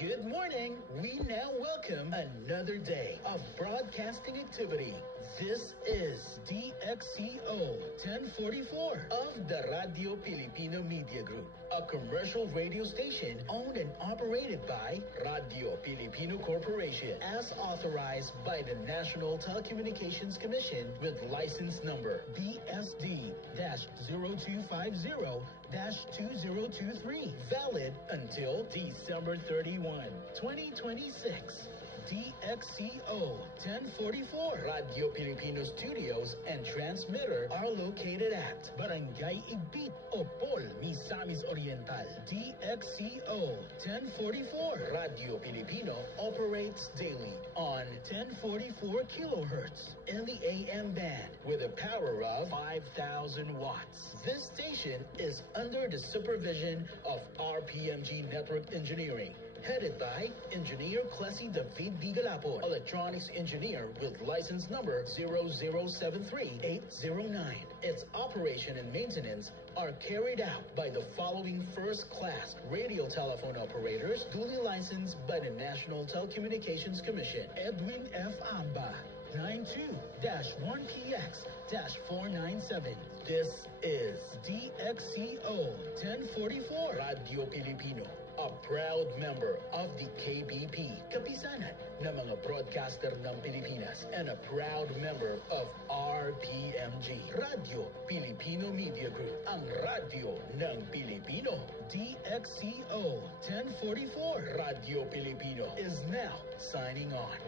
Good morning. We now welcome another day of broadcasting activity. This is DXCO 1044 of the Radio Filipino Media Group, a commercial radio station owned and operated by Radio Filipino Corporation as authorized by the National Telecommunications Commission with license number BSD-0250-2023, valid until December 31, 2026. DXCO 1044 Radio Filipino Studios and Transmitter are located at Barangay Igbit, Opol, Misamis Oriental. DXCO 1044 Radio Filipino operates daily on 1044 kilohertz in the AM band with a power of 5,000 watts. This station is under the supervision of RPMG Network Engineering, headed by Engineer Clessy David D. Galapon, Electronics Engineer with license number 0073809. Its operation and maintenance are carried out by the following first-class radio telephone operators duly licensed by the National Telecommunications Commission. Edwin F. Amba, 92-1PX-497. This is DXCO 1044 Radio Filipino, a proud member of the KBP, Kapisanan ng mga broadcaster ng Pilipinas, and a proud member of RPMG, Radio Filipino Media Group, ang radyo ng Pilipino. DXCO 1044 Radio Filipino is now signing on.